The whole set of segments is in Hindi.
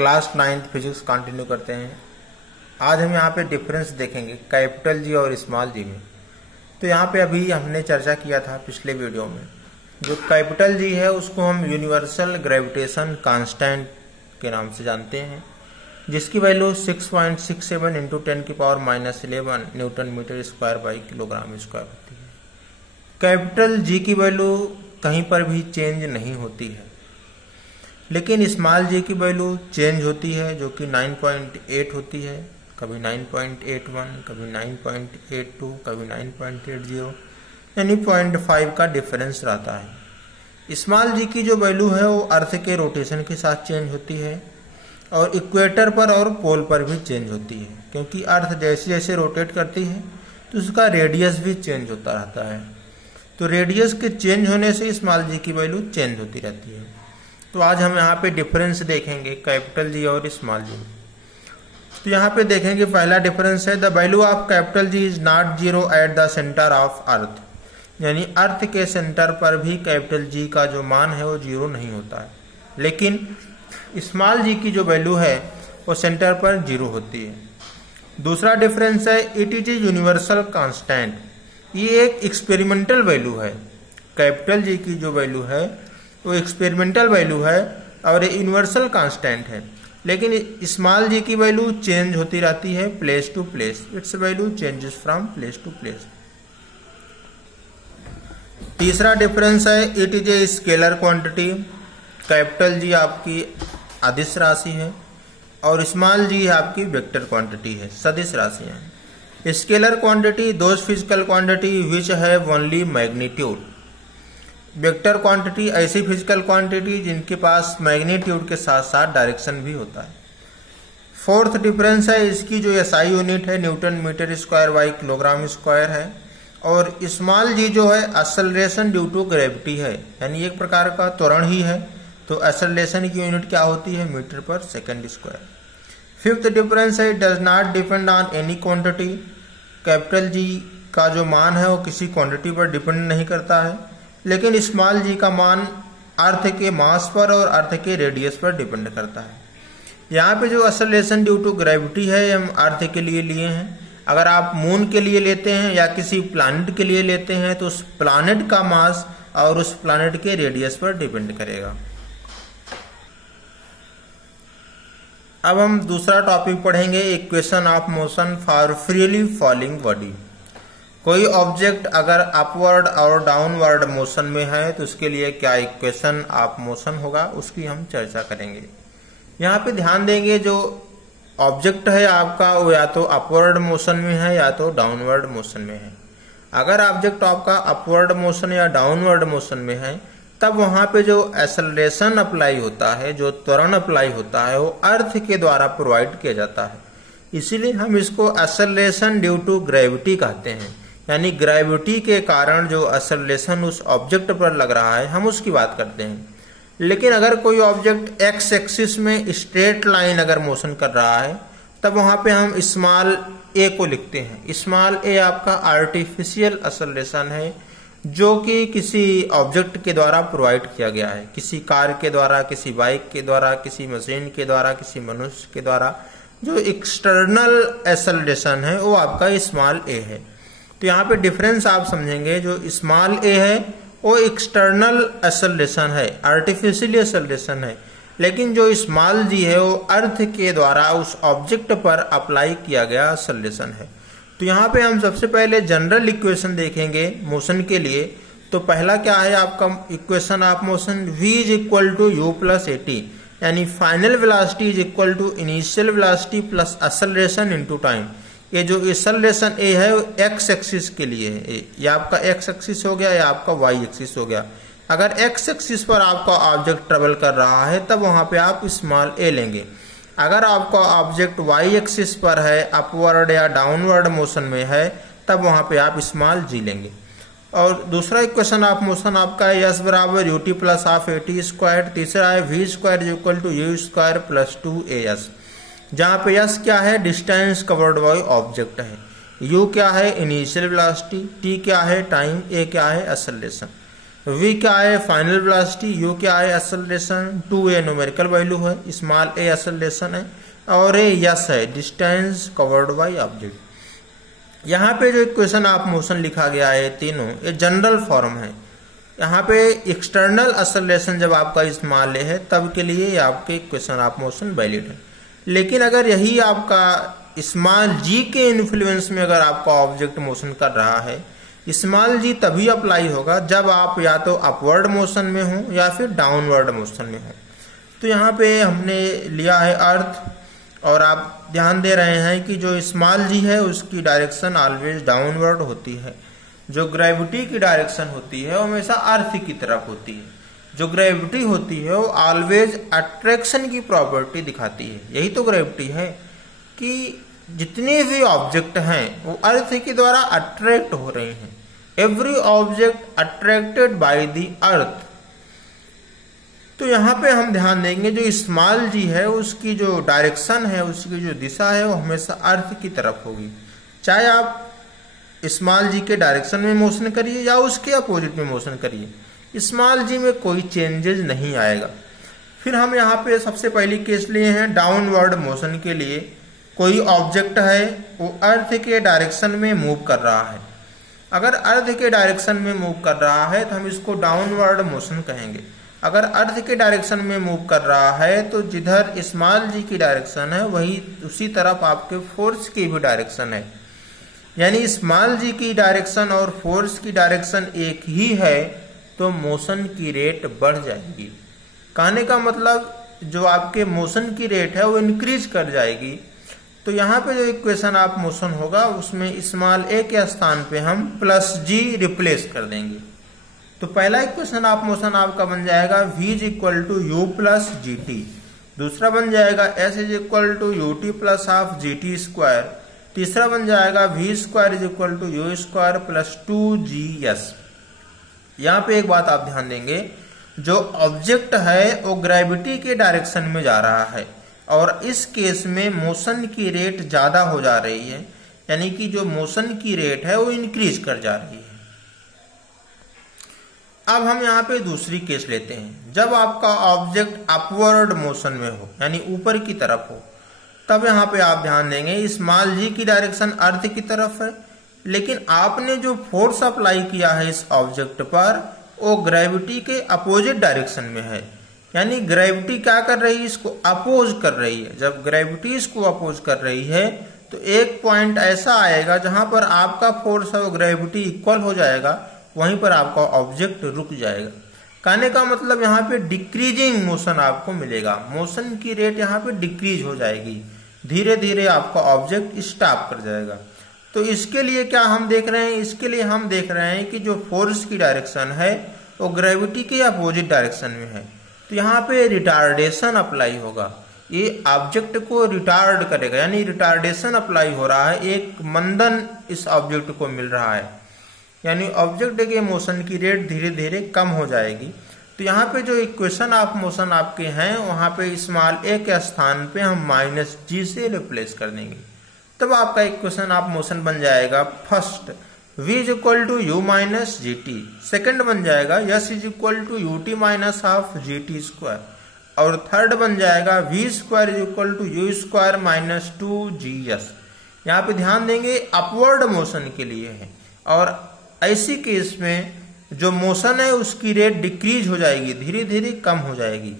क्लास 9th फिजिक्स कंटिन्यू करते हैं। आज हम यहाँ पे डिफरेंस देखेंगे कैपिटल जी और स्मॉल जी में। तो यहाँ पे अभी हमने चर्चा किया था पिछले वीडियो में, जो कैपिटल जी है उसको हम यूनिवर्सल ग्रेविटेशन कांस्टेंट के नाम से जानते हैं, जिसकी value 6.67 into 10⁻⁻11 newton metre square by kilogram square होती है। कैपिटल जी की वैल्यू कहीं पर भी चेंज नहीं होती है, लेकिन स्मॉल जी की वैल्यू चेंज होती है, जो कि 9.8 होती है, कभी 9.81, कभी 9.82, कभी 9.80, यानी 0.5 का डिफरेंस रहता है। स्मॉल जी की जो वैल्यू है वो अर्थ के रोटेशन के साथ चेंज होती है और इक्वेटर पर और पोल पर भी चेंज होती है, क्योंकि अर्थ जैसे जैसे रोटेट करती है तो उसका रेडियस भी चेंज होता रहता है। तो रेडियस के चेंज होने से स्मॉल जी की वैल्यू चेंज होती रहती है। तो आज हम यहाँ पे डिफरेंस देखेंगे कैपिटल जी और स्मॉल जी। तो यहाँ पे देखेंगे पहला डिफरेंस है the value of capital G is not zero at the centre of earth, यानी अर्थ के सेंटर पर भी कैपिटल जी का जो मान है वो जीरो नहीं होता है, लेकिन स्मॉल जी की जो वैल्यू है वो सेंटर पर जीरो होती है। दूसरा डिफरेंस है it is a universal constant, ये एक एक्सपेरिमेंटल वैल्यू है। कैपिटल जी की जो वैल्यू है वो एक्सपेरिमेंटल वैल्यू है और ये यूनिवर्सल कांस्टेंट है, लेकिन स्मॉल जी की वैल्यू चेंज होती रहती है place to place, its value changes from place to place. तीसरा डिफरेंस है it is a scalar quantity, capital G आपकी अदिश राशि है और स्मॉल जी आपकी वेक्टर क्वांटिटी है, सदिश राशि है। Scalar quantity those physical quantity which have only magnitude, vector quantity ऐसी फिजिकल क्वांटिटी जिनके पास मैग्नीट्यूड के साथ साथ डायरेक्शन भी होता है। फोर्थ डिफरेंस है इसकी जो एसआई यूनिट है newton metre square by kilogram square है, और स्मॉल जी जो है एक्सेलरेशन ड्यू टू ग्रेविटी है, यानी एक प्रकार का त्वरण ही है, तो एक्सेलरेशन की यूनिट क्या होती है मीटर पर सेकंड स्क्वायर। फिफ्थ डिफरेंस है does not depend on any quantity, capital G का जो मान है वो किसी क्वांटिटी पर डिपेंड नहीं करता है, लेकिन स्मॉल जी का मान अर्थ के मास पर और अर्थ के रेडियस पर डिपेंड करता है। यहाँ पे जो एक्सेलरेशन ड्यू टू ग्रेविटी है हम अर्थ के लिए लिए हैं, अगर आप मून के लिए लेते हैं या किसी प्लैनेट के लिए लेते हैं तो उस प्लैनेट का मास और उस प्लैनेट के रेडियस पर डिपेंड करेगा। अब हम दूसरा टॉपिक पढ़ेंगे equation of motion for freely falling body. कोई ऑब्जेक्ट अगर अपवर्ड और डाउनवर्ड मोशन में है तो उसके लिए क्या इक्वेशन ऑफ मोशन होगा उसकी हम चर्चा करेंगे। यहाँ पे ध्यान देंगे जो ऑब्जेक्ट है आपका वो या तो अपवर्ड मोशन में है या तो डाउनवर्ड मोशन में है। अगर ऑब्जेक्ट आपका अपवर्ड मोशन या डाउनवर्ड मोशन में है तब वहां पे जो एक्सेलरेशन अप्लाई होता है, जो त्वरण अप्लाई होता है वो अर्थ के द्वारा प्रोवाइड किया जाता है, इसीलिए हम इसको एक्सेलरेशन ड्यू टू ग्रेविटी कहते हैं, यानी ग्रेविटी के कारण जो एक्सेलरेशन उस ऑब्जेक्ट पर लग रहा है हम उसकी बात करते हैं। लेकिन अगर कोई ऑब्जेक्ट एक्स एक्सिस में स्ट्रेट लाइन अगर मोशन कर रहा है तब वहां पे हम स्मॉल ए को लिखते हैं। स्मॉल ए आपका आर्टिफिशियल एक्सेलरेशन है जो कि किसी ऑब्जेक्ट के द्वारा प्रोवाइड किया गया है, किसी कार के द्वारा, किसी बाइक के द्वारा, किसी मशीन के द्वारा, किसी मनुष्य के द्वारा जो एक्सटर्नल एक्सेलरेशन है वो आपका स्मॉल ए है। तो यहाँ पे डिफरेंस आप समझेंगे, जो स्मॉल ए है वो एक्सटर्नल एक्सेलरेशन है, आर्टिफिशियल एक्सेलरेशन है, लेकिन जो स्मॉल जी है वो अर्थ के द्वारा उस ऑब्जेक्ट पर अप्लाई किया गया एक्सेलरेशन है। तो यहाँ पे हम सबसे पहले जनरल इक्वेशन देखेंगे मोशन के लिए। तो पहला क्या है आपका equation of motion, v is equal to you plus a t, यानी final velocity is equal to initial velocity plus acceleration into time. ये जो एक्सेलरेशन ए है वो एक्स एक्सिस के लिए है, ये आपका एक्स एक्सिस हो गया या आपका वाई एक्सिस हो गया। अगर एक्स एक्सिस पर आपका ऑब्जेक्ट ट्रेवल कर रहा है तब वहां पे आप स्मॉल ए लेंगे। अगर आपका ऑब्जेक्ट वाई एक्सिस पर है, अपवर्ड या डाउनवर्ड मोशन में है, तब वहां पे आप स्मॉल जी लेंगे। और दूसरा इक्वेशन ऑफ मोशन आपका है एस बराबर U T plus half A T square. तीसरा है V square is equal to U square plus 2as, जहाँ पे एस क्या है डिस्टेंस कवर्ड बाय ऑब्जेक्ट है, यू क्या है इनिशियल वेलोसिटी, टी क्या है टाइम, ए क्या है एक्सेलरेशन। v क्या है फाइनल वेलोसिटी, u क्या है एक्सेलरेशन, 2a न्यूमेरिकल वैल्यू है, स्मॉल a एक्सेलरेशन है और a यस है डिस्टेंस कवर्ड बाय ऑब्जेक्ट। यहाँ पे जो इक्वेशन ऑफ मोशन लिखा गया है तीनों ये जनरल फॉर्म है। यहाँ पे एक्सटर्नल एक्सेलरेशन जब आपका स्मॉल a है तब के लिए आपके इक्वेशन ऑफ मोशन वैलिड है। लेकिन अगर यही आपका स्मॉल g के इन्फ्लुएंस में अगर आपका ऑब्जेक्ट मोशन कर रहा है, स्मॉल g तभी अप्लाई होगा जब आप या तो अपवर्ड मोशन में हो या फिर डाउनवर्ड मोशन में हो। तो यहाँ पे हमने लिया है अर्थ और आप ध्यान दे रहे हैं कि जो स्मॉल g है उसकी डायरेक्शन ऑलवेज डाउनवर्ड होती है, जो ग्रेविटी की डायरेक्शन होती है वो हमेशा अर्थ की तरफ होती है। जो ग्रेविटी होती है वो ऑलवेज अट्रैक्शन की प्रॉपर्टी दिखाती है। यही तो ग्रेविटी है कि जितने भी ऑब्जेक्ट हैं वो अर्थ के द्वारा अट्रैक्ट हो रहे हैं। Every object attracted by the earth. तो यहाँ पे हम ध्यान देंगे जो स्मॉल g है उसकी जो डायरेक्शन है, उसकी जो दिशा है वो हमेशा अर्थ की तरफ होगी। चाहे आप स्मॉल g के डायरेक्शन में मोशन करिए या उसके अपोजिट में मोशन करिए, स्मॉल g में कोई चेंजेस नहीं आएगा। फिर हम यहाँ पे सबसे पहली केस लिए हैं डाउनवर्ड मोशन के लिए। कोई ऑब्जेक्ट है वो अर्थ के डायरेक्शन में मूव कर रहा है। अगर अर्थ के डायरेक्शन में मूव कर रहा है तो हम इसको डाउनवर्ड मोशन कहेंगे। अगर अर्थ के डायरेक्शन में मूव कर रहा है तो जिधर स्मॉल g की डायरेक्शन है वही उसी तरफ आपके फोर्स की भी डायरेक्शन है। यानी स्मॉल g की डायरेक्शन और फोर्स की डायरेक्शन एक ही है तो मोशन की रेट बढ़ जाएगी। कहने का मतलब जो आपके मोशन की रेट है वो इंक्रीज कर जाएगी। तो यहाँ पे जो इक्वेशन ऑफ मोशन होगा उसमें स्मॉल a के स्थान पे हम प्लस g रिप्लेस कर देंगे। तो पहला इक्वेशन ऑफ मोशन आपका बन जाएगा v is equal to you plus G T. दूसरा बन जाएगा s is equal to U T plus half G T square. तीसरा बन जाएगा v square is equal to U square plus 2gs। यहाँ पे एक बात आप ध्यान देंगे, जो ऑब्जेक्ट है वो ग्रेविटी के डायरेक्शन में जा रहा है और इस केस में मोशन की रेट ज्यादा हो जा रही है, यानी कि जो मोशन की रेट है वो इंक्रीज कर जा रही है। अब हम यहाँ पे दूसरी केस लेते हैं। जब आपका ऑब्जेक्ट अपवर्ड मोशन में हो यानी ऊपर की तरफ हो, तब यहाँ पे आप ध्यान देंगे स्मॉल g की डायरेक्शन अर्थ की तरफ है, लेकिन आपने जो फोर्स अप्लाई किया है इस ऑब्जेक्ट पर वो ग्रेविटी के अपोजिट डायरेक्शन में है। यानी ग्रेविटी क्या कर रही है, इसको अपोज कर रही है। जब ग्रेविटी इसको अपोज कर रही है तो एक पॉइंट ऐसा आएगा जहां पर आपका फोर्स और ग्रेविटी इक्वल हो जाएगा, वहीं पर आपका ऑब्जेक्ट रुक जाएगा। कहने का मतलब यहाँ पे डिक्रीजिंग मोशन आपको मिलेगा। मोशन की रेट यहाँ पे डिक्रीज हो जाएगी, धीरे धीरे आपका ऑब्जेक्ट स्टॉप कर जाएगा। तो इसके लिए क्या हम देख रहे हैं, इसके लिए हम देख रहे हैं कि जो फोर्स की डायरेक्शन है वो ग्रेविटी के अपोजिट डायरेक्शन में है। तो यहाँ पे रिटार्डेशन अप्लाई होगा, ये ऑब्जेक्ट को रिटार्ड करेगा, यानी रिटार्डेशन अप्लाई हो रहा है, एक मंदन इस ऑब्जेक्ट को मिल रहा है, यानी ऑब्जेक्ट के मोशन की रेट धीरे धीरे कम हो जाएगी। तो यहाँ पे जो इक्वेशन ऑफ मोशन आपके हैं वहां पे स्मॉल a के स्थान पे हम माइनस g से रिप्लेस कर देंगे। तब आपका इक्वेशन ऑफ मोशन बन जाएगा first v is equal to U minus G T. Second बन जाएगा s is equal to U T minus half G T square. और थर्ड बन जाएगा v square is equal to U square minus 2gs। यहाँ पे ध्यान देंगे अपवर्ड मोशन के लिए है, और ऐसी केस में जो मोशन है उसकी रेट डिक्रीज हो जाएगी, धीरे धीरे कम हो जाएगी।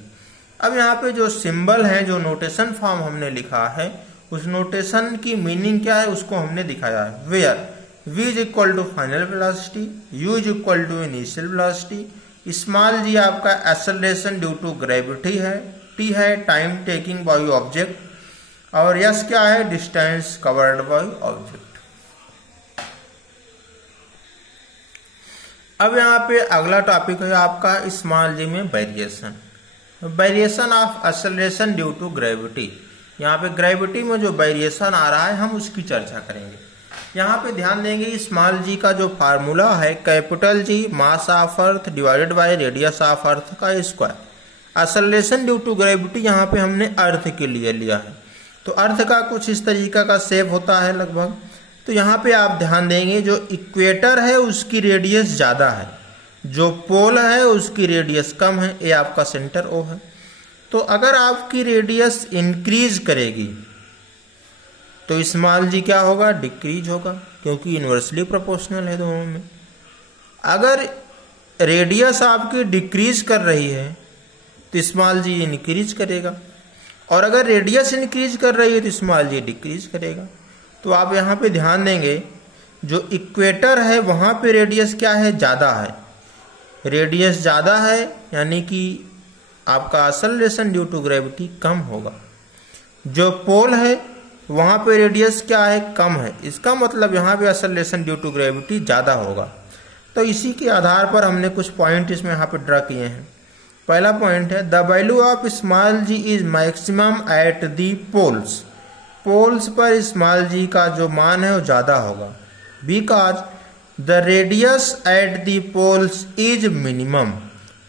अब यहाँ पे जो सिंबल है, जो नोटेशन फॉर्म हमने लिखा है, उस नोटेशन की मीनिंग क्या है उसको हमने दिखाया है। Where v is equal to final velocity, u is equal to initial velocity, small g आपका एक्सेलरेशन ड्यू टू ग्रेविटी है, t है टाइम टेकिंग बाय ऑब्जेक्ट, और s क्या है डिस्टेंस कवर्ड बाय ऑब्जेक्ट। अब यहाँ पे अगला टॉपिक है आपका स्मॉल g में variation, variation of acceleration due to gravity. यहाँ पे ग्रेविटी में जो वेरिएशन आ रहा है हम उसकी चर्चा करेंगे। यहाँ पे ध्यान देंगे स्मॉल g का जो फार्मूला है capital G mass of earth divided by radius of earth का square. Acceleration due to gravity यहाँ पे हमने अर्थ के लिए लिया है, तो अर्थ का कुछ इस तरीका का शेप होता है लगभग। तो यहाँ पे आप ध्यान देंगे जो इक्वेटर है उसकी रेडियस ज्यादा है, जो पोल है उसकी रेडियस कम है, ये आपका सेंटर ओ है। तो अगर आपकी रेडियस इंक्रीज करेगी तो स्मॉल जी क्या होगा, डिक्रीज होगा, क्योंकि इन्वर्सली प्रोपोर्शनल है दोनों में। अगर रेडियस आपकी डिक्रीज कर रही है तो स्मॉल जी इंक्रीज करेगा, और अगर रेडियस इंक्रीज कर रही है तो स्मॉल जी डिक्रीज करेगा। तो आप यहाँ पे ध्यान देंगे, जो इक्वेटर है वहाँ पे रेडियस क्या है, ज़्यादा है। रेडियस ज़्यादा है यानी कि आपका एक्सेलरेशन ड्यू टू ग्रेविटी कम होगा। जो पोल है वहाँ पे रेडियस क्या है, कम है। इसका मतलब यहाँ पे एक्सेलरेशन ड्यू टू ग्रेविटी ज़्यादा होगा। तो इसी के आधार पर हमने कुछ पॉइंट इसमें यहाँ पे ड्रा किए हैं। पहला पॉइंट है, the value of small G is maximum at the poles. Poles पर स्मॉल जी का जो मान है वो ज़्यादा होगा, because the radius at the poles is minimum.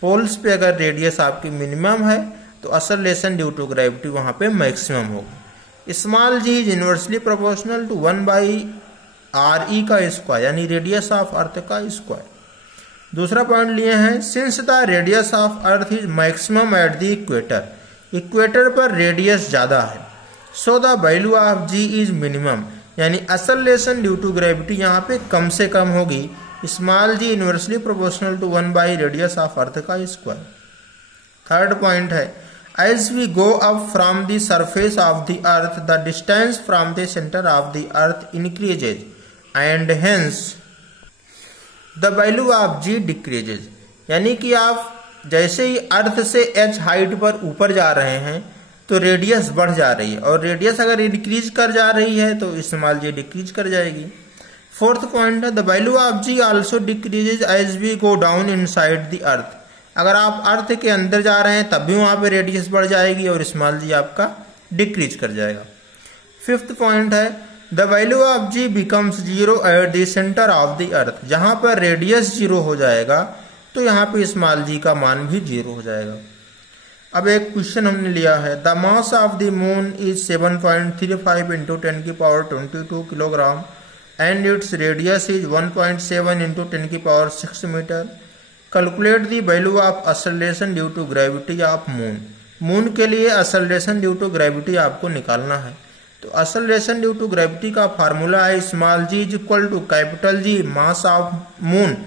Poles पे अगर रेडियस आपकी मिनिमम है तो एक्सेलरेशन ड्यू टू ग्रेविटी वहाँ पे मैक्सिमम होगा। Small G is inversely proportional to 1/RE का स्क्वायर, यानी रेडियस ऑफ अर्थ का स्क्वायर। दूसरा पॉइंट लिए हैं, since the radius of earth is maximum at the equator. Equator पर रेडियस ज़्यादा है, so the value of g is minimum, यानी एक्सेलरेशन ड्यू टू ग्रेविटी यहाँ पे कम से कम होगी। Small g inversely proportional to one by radius of earth का स्क्वायर। थर्ड पॉइंट है, as we go up from the surface of the earth, the distance from the center of the earth increases and hence the value of g decreases। यानी कि आप जैसे ही अर्थ से h हाइट पर ऊपर जा रहे हैं तो रेडियस बढ़ जा रही है, और रेडियस अगर इंक्रीज कर जा रही है तो स्मॉल जी डिक्रीज कर जाएगी। फोर्थ पॉइंट है, the value of G also decreases as we go down inside the earth. अगर आप अर्थ के अंदर जा रहे हैं तब भी वहाँ पे रेडियस बढ़ जाएगी और स्मॉल जी आपका डिक्रीज कर जाएगा। फिफ्थ पॉइंट है, the value of G becomes zero at the centre of the earth. जहाँ पर रेडियस जीरो हो जाएगा तो यहाँ पे स्मॉल जी का मान भी जीरो हो जाएगा। अब एक क्वेश्चन हमने लिया है, the mass of the moon is 7.35 into 10 की power 22 kilogram and its radius is 1.7 into 10 की power 6 metre. Calculate the value of acceleration due to gravity of moon. Moon के लिए एक्सेलरेशन ड्यू टू ग्रेविटी आपको निकालना है। तो एक्सेलरेशन ड्यू टू ग्रेविटी का फार्मूला है, small G is equal to capital G mass of moon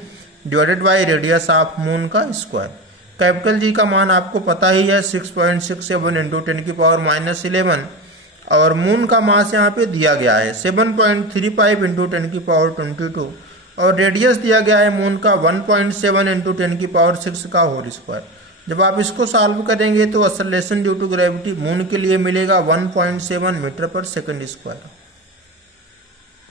divided by radius of moon का स्क्वायर। कैपिटल जी का मान आपको पता ही है 6.67 इंटू 10 की पावर -11, और मून का मास यहाँ पे दिया गया है 7.35 इंटू 10 की पावर 22, और रेडियस दिया गया है मून का 1.7 इंटू 10 की पावर 6 का होल स्क्वायर। जब आप इसको सॉल्व करेंगे तो acceleration due to gravity moon के लिए मिलेगा 1.7 मीटर पर सेकंड स्क्वायर।